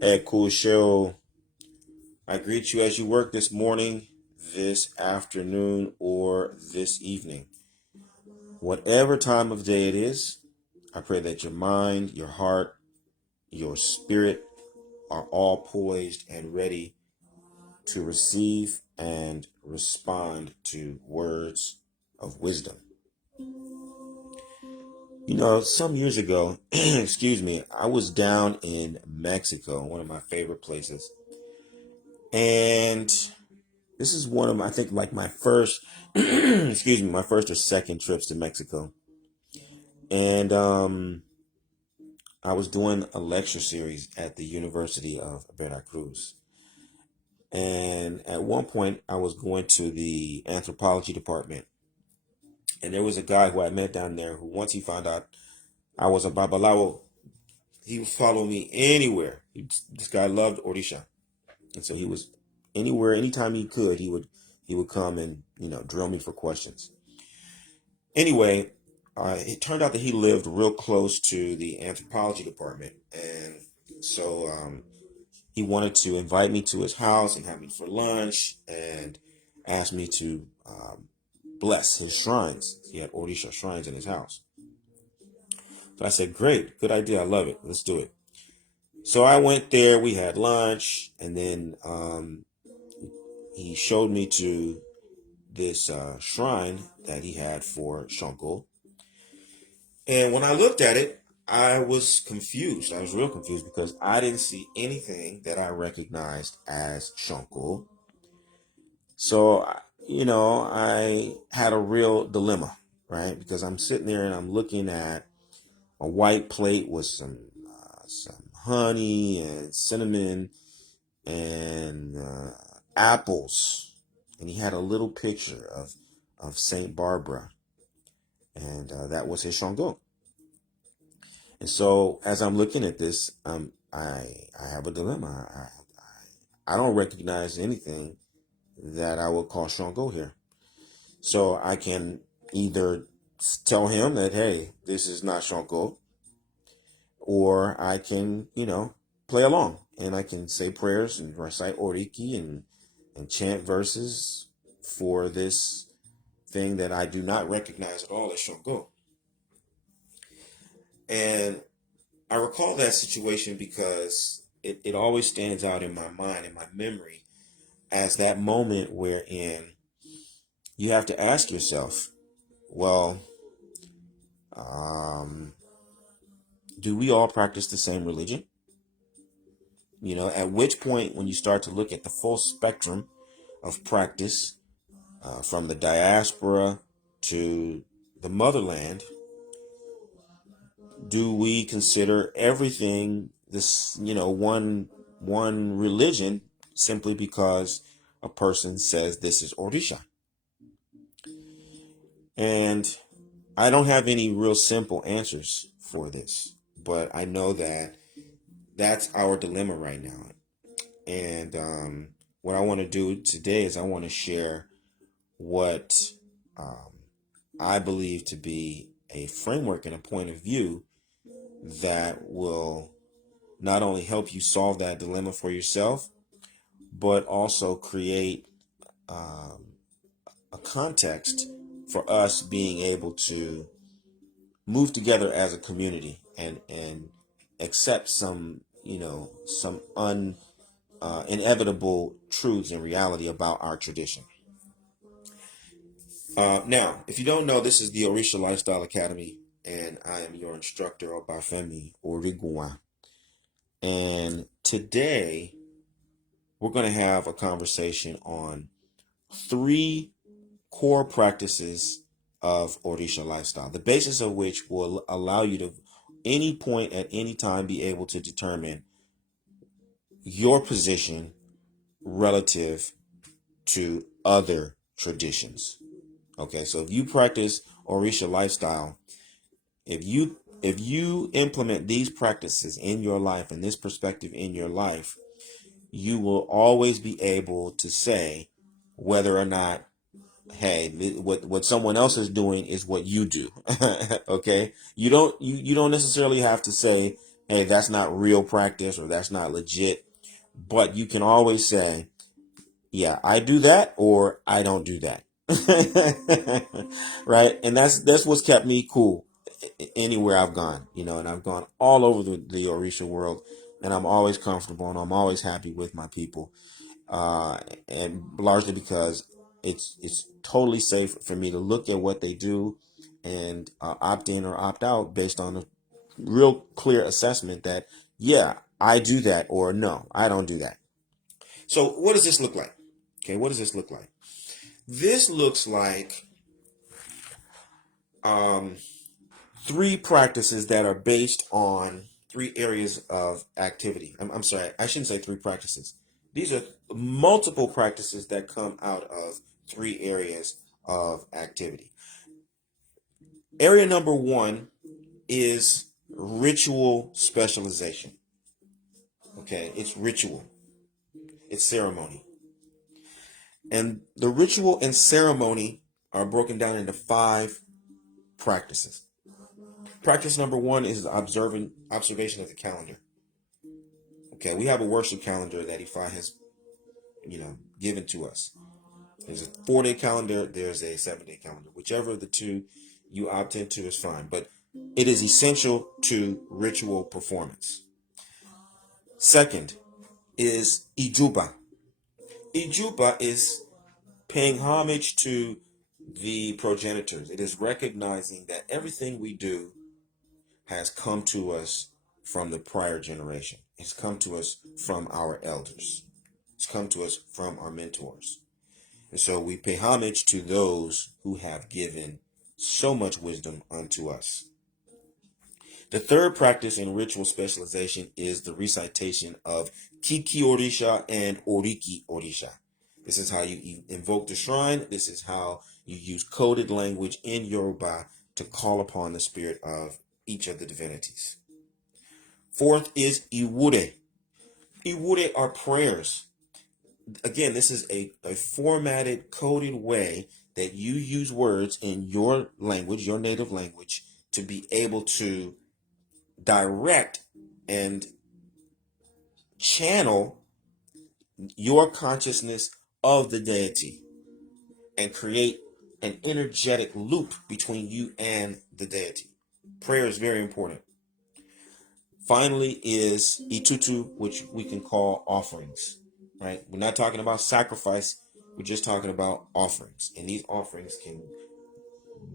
Hey, cool show. I greet you as you work this morning, this afternoon, or this evening. Whatever time of day it is, I pray that your mind, your heart, your spirit are all poised and ready to receive and respond to words of wisdom. You know, some years ago, excuse me, I was down in Mexico, one of my favorite places. And this is one of my, I think like my first, excuse me, my first or second trips to Mexico. And I was doing a lecture series at the University of Veracruz. And at one point, I was going to the anthropology department. And there was a guy who I met down there who, once he found out I was a Babalawo, he would follow me anywhere. This guy loved Orisha. And so he was anywhere, anytime he could, he would come and, drill me for questions. Anyway, it turned out that he lived real close to the anthropology department. And so he wanted to invite me to his house and have me for lunch and asked me to bless his shrines. He had Orisha shrines in his house. So I said, great, good idea. I love it. Let's do it. So I went there. We had lunch. And then he showed me to this shrine that he had for Shango. And when I looked at it, I was confused. I was real confused because I didn't see anything that I recognized as Shango. So, I had a real dilemma, right? Because I'm sitting there and I'm looking at a white plate with some honey and cinnamon and apples. And he had a little picture of Saint Barbara. And that was his Shango. And so as I'm looking at this, I have a dilemma. I don't recognize anything that I would call Shango here. So I can either tell him that, hey, this is not Shango, or I can, play along and I can say prayers and recite Oriki and chant verses for this thing that I do not recognize at all as Shango. And I recall that situation because it always stands out in my mind, in my memory, as that moment wherein you have to ask yourself, well, do we all practice the same religion? At which point, when you start to look at the full spectrum of practice, from the diaspora to the motherland, do we consider everything this, one religion simply because a person says this is Orisha? And I don't have any real simple answers for this, but I know that that's our dilemma right now. And what I want to do today is I want to share what I believe to be a framework and a point of view that will not only help you solve that dilemma for yourself, but also create a context for us being able to move together as a community and accept some inevitable truths and reality about our tradition. Now, if you don't know, this is the Orisha Lifestyle Academy, and I am your instructor, Obafemi Origua. And today, we're going to have a conversation on 3 core practices of Orisha lifestyle, the basis of which will allow you to, any point at any time, be able to determine your position relative to other traditions. Okay, so if you practice Orisha lifestyle, if you implement these practices in your life and this perspective in your life, you will always be able to say whether or not, hey, what someone else is doing is what you do. Okay, you don't necessarily have to say, hey, that's not real practice or that's not legit, but you can always say, yeah, I do that or I don't do that. Right? And that's what's kept me cool anywhere I've gone, and I've gone all over the Orisha world, and I'm always comfortable and I'm always happy with my people. Uh, and largely because it's totally safe for me to look at what they do and opt in or opt out based on a real clear assessment that, yeah, I do that, or no, I don't do that. So what does this look like? Okay, what does this look like? This looks like um, three practices that are based on three areas of activity. I'm sorry, I shouldn't say three practices. These are multiple practices that come out of three areas of activity. Area number one is ritual specialization. Okay, it's ritual, it's ceremony. And the ritual and ceremony are broken down into five practices. Practice number one is observation of the calendar. Okay, we have a worship calendar that Ifa has, given to us. There's a 4-day calendar, there's a 7-day calendar. Whichever of the two you opt into is fine, but it is essential to ritual performance. Second is Ijuba. Ijuba is paying homage to the progenitors. It is recognizing that everything we do has come to us from the prior generation. It's come to us from our elders. It's come to us from our mentors. And so we pay homage to those who have given so much wisdom unto us. The third practice in ritual specialization is the recitation of Kiki Orisha and Oriki Orisha. This is how you invoke the shrine. This is how you use coded language in Yoruba to call upon the spirit of each of the divinities. Fourth is Iwure. Iwure are prayers. Again, this is a formatted, coded way that you use words in your language, your native language, to be able to direct and channel your consciousness of the deity and create an energetic loop between you and the deity. Prayer is very important. Finally is Itutu, which we can call offerings, right? We're not talking about sacrifice. We're just talking about offerings. And these offerings can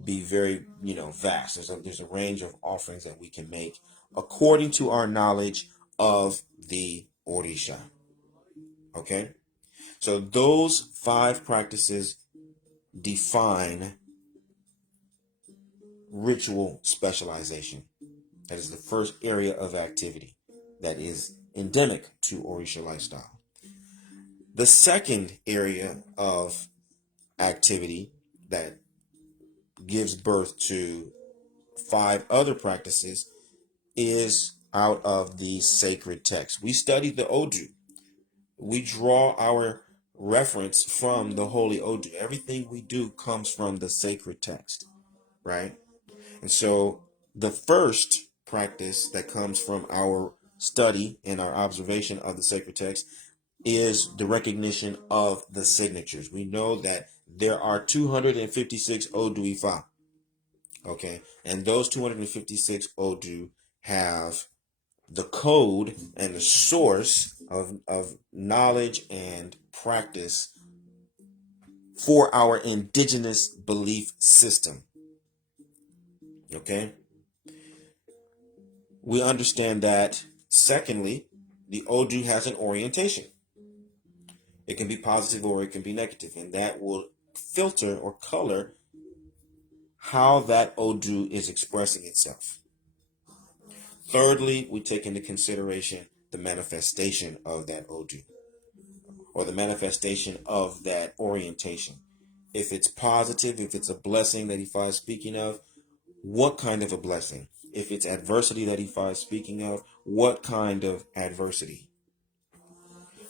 be very, vast. There's a range of offerings that we can make according to our knowledge of the Orisha. Okay? So those five practices define ritual specialization. That is the first area of activity that is endemic to Orisha lifestyle. The second area of activity that gives birth to five other practices is out of the sacred text. We study the Odu. We draw our reference from the Holy Odu. Everything we do comes from the sacred text, right? And so the first practice that comes from our study and our observation of the sacred text is the recognition of the signatures. We know that there are 256 Odu Ifa, okay? And those 256 Odu have the code and the source of knowledge and practice for our indigenous belief system. Okay? We understand that, secondly, the Odu has an orientation. It can be positive or it can be negative, and that will filter or color how that Odu is expressing itself. Thirdly, we take into consideration the manifestation of that Odu, or the manifestation of that orientation. If it's positive, if it's a blessing that Ifa is speaking of, what kind of a blessing? If it's adversity that Ifa is speaking of, what kind of adversity?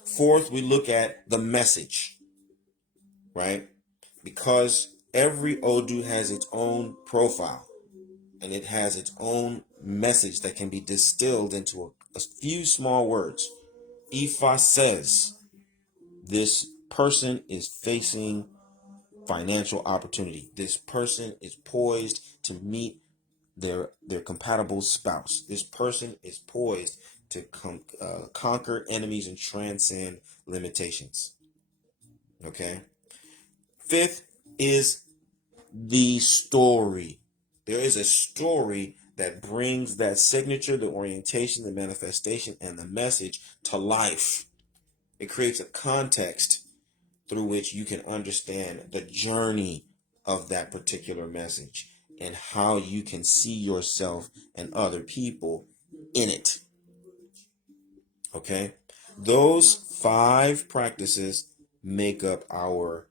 Fourth, we look at the message, right? Because every Odu has its own profile and it has its own message that can be distilled into a few small words. Ifa says this person is facing financial opportunity. This person is poised to meet their compatible spouse. This person is poised to conquer enemies and transcend limitations. Okay. Fifth is the story. There is a story that brings that signature, the orientation, the manifestation, and the message to life. It creates a context through which you can understand the journey of that particular message and how you can see yourself and other people in it. Okay? Those 5 practices make up our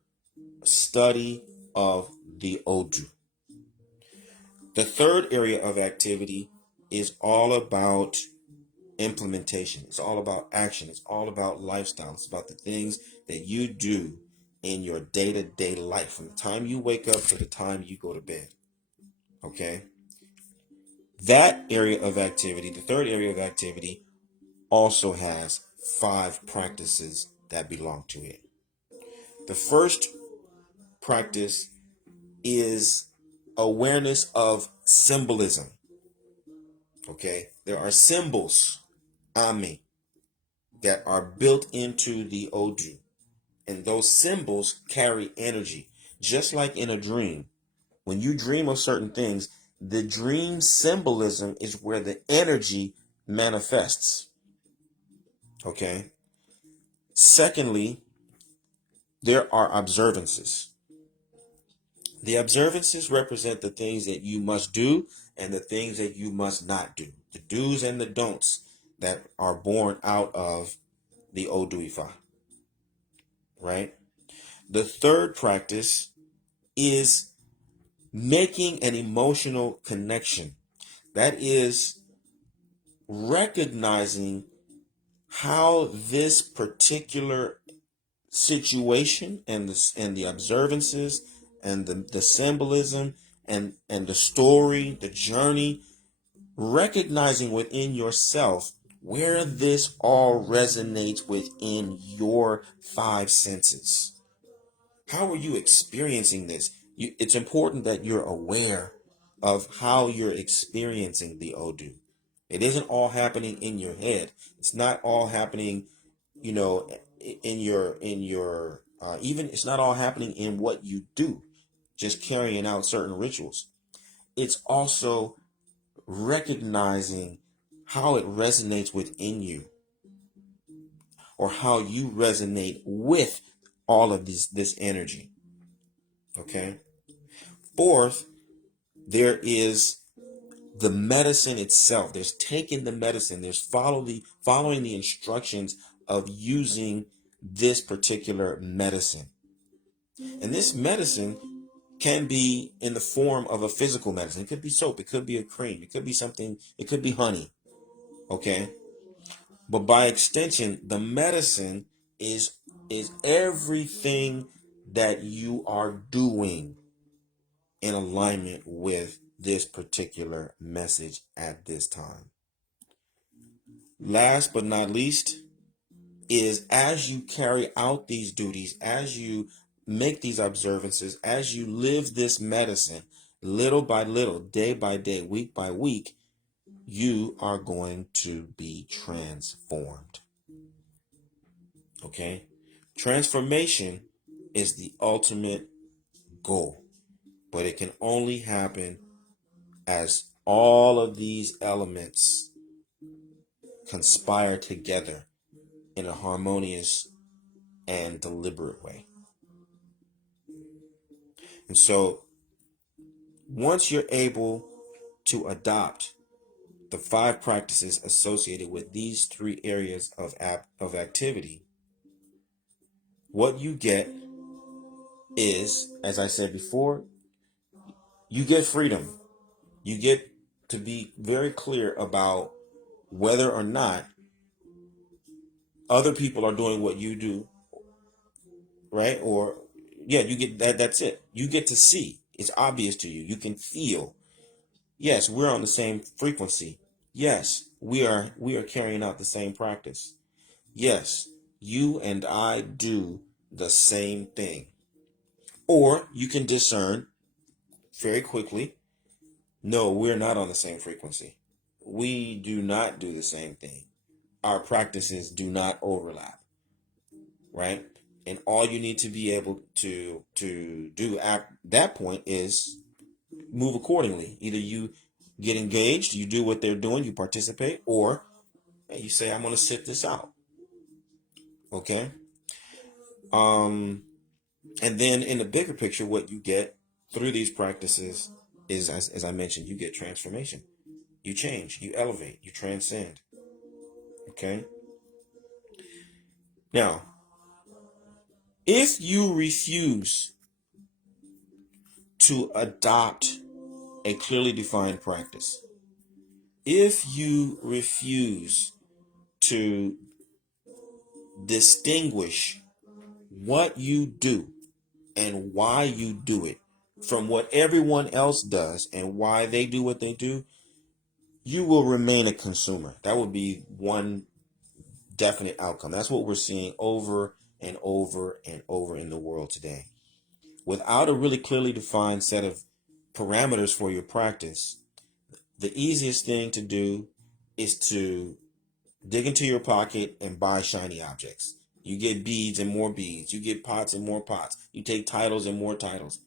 study of the Odu. The third area of activity is all about implementation. It's all about action. It's all about lifestyle. It's about the things that you do in your day-to-day life from the time you wake up to the time you go to bed. Okay? That area of activity, the third area of activity, also has 5 practices that belong to it. The first practice is awareness of symbolism. Okay? There are symbols, Ami, that are built into the Odu. And those symbols carry energy. Just like in a dream, when you dream of certain things, the dream symbolism is where the energy manifests. Okay? Secondly, there are observances. The observances represent the things that you must do and the things that you must not do. The do's and the don'ts that are born out of the Odu Ifa. Right? The third practice is making an emotional connection. That is recognizing how this particular situation and the observances and the symbolism and the story, the journey, recognizing within yourself where this all resonates within your 5 senses. How are you experiencing this? It's important that you're aware of how you're experiencing the Odu. It isn't all happening in your head. It's not all happening, even it's not all happening in what you do, just carrying out certain rituals. It's also recognizing how it resonates within you or how you resonate with all of this energy. Okay. Fourth, there is the medicine itself. There's taking the medicine. There's following the instructions of using this particular medicine. And this medicine can be in the form of a physical medicine. It could be soap. It could be a cream. It could be something. It could be honey. Okay. But by extension, the medicine is everything that you are doing in alignment with this particular message at this time. Last but not least is as you carry out these duties, as you make these observances, as you live this medicine, little by little, day by day, week by week, you are going to be transformed. Okay? Transformation is the ultimate goal, but it can only happen as all of these elements conspire together in a harmonious and deliberate way. And so once you're able to adopt the 5 practices associated with these 3 areas of activity, what you get is, as I said before, you get freedom. You get to be very clear about whether or not other people are doing what you do, right? Or yeah, you get that. That's it. You get to see. It's obvious to you. You can feel. Yes, we're on the same frequency. Yes, we are carrying out the same practice. Yes, you and I do the same thing. Or you can discern very quickly, no, we're not on the same frequency. We do not do the same thing. Our practices do not overlap, right? And all you need to be able to do at that point is move accordingly. Either you get engaged, you do what they're doing, you participate, or you say, I'm going to sit this out. Okay. Um, and then in the bigger picture, what you get through these practices is, as I mentioned, you get transformation. You change, you elevate, you transcend. Okay. Now, if you refuse to adopt a clearly defined practice, if you refuse to distinguish what you do and why you do it from what everyone else does and why they do what they do, you will remain a consumer. That would be one definite outcome. That's what we're seeing over and over and over in the world today. Without a really clearly defined set of parameters for your practice, the easiest thing to do is to dig into your pocket and buy shiny objects. You get beads and more beads. You get pots and more pots. You take titles and more titles,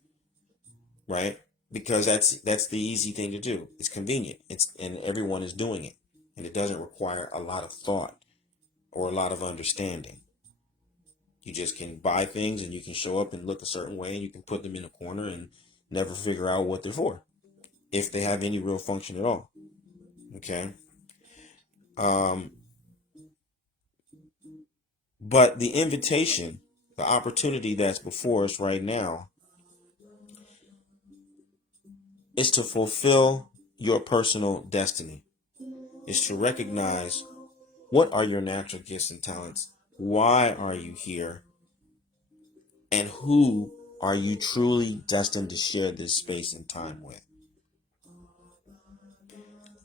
right? Because that's the easy thing to do. It's convenient. And everyone is doing it. And it doesn't require a lot of thought or a lot of understanding. You just can buy things and you can show up and look a certain way and you can put them in a corner and never figure out what they're for, if they have any real function at all. Okay. Um, but the invitation, the opportunity that's before us right now is to fulfill your personal destiny, is to recognize what are your natural gifts and talents, why are you here, and who are you truly destined to share this space and time with.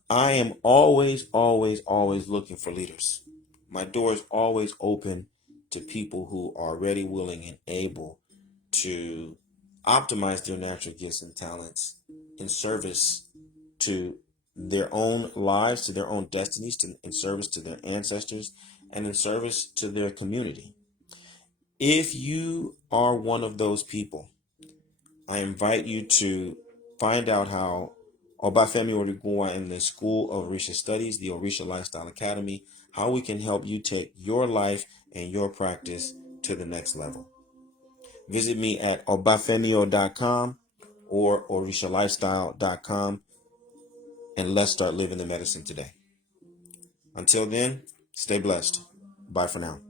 I am always, always, always looking for leaders. My door is always open to people who are ready, willing, and able to optimize their natural gifts and talents in service to their own lives, to their own destinies, in service to their ancestors, and in service to their community. If you are one of those people, I invite you to find out how Obafemi Odigua and the School of Orisha Studies, the Orisha Lifestyle Academy, how we can help you take your life and your practice to the next level. Visit me at obafemio.com or orishalifestyle.com, and let's start living the medicine today. Until then, stay blessed. Bye for now.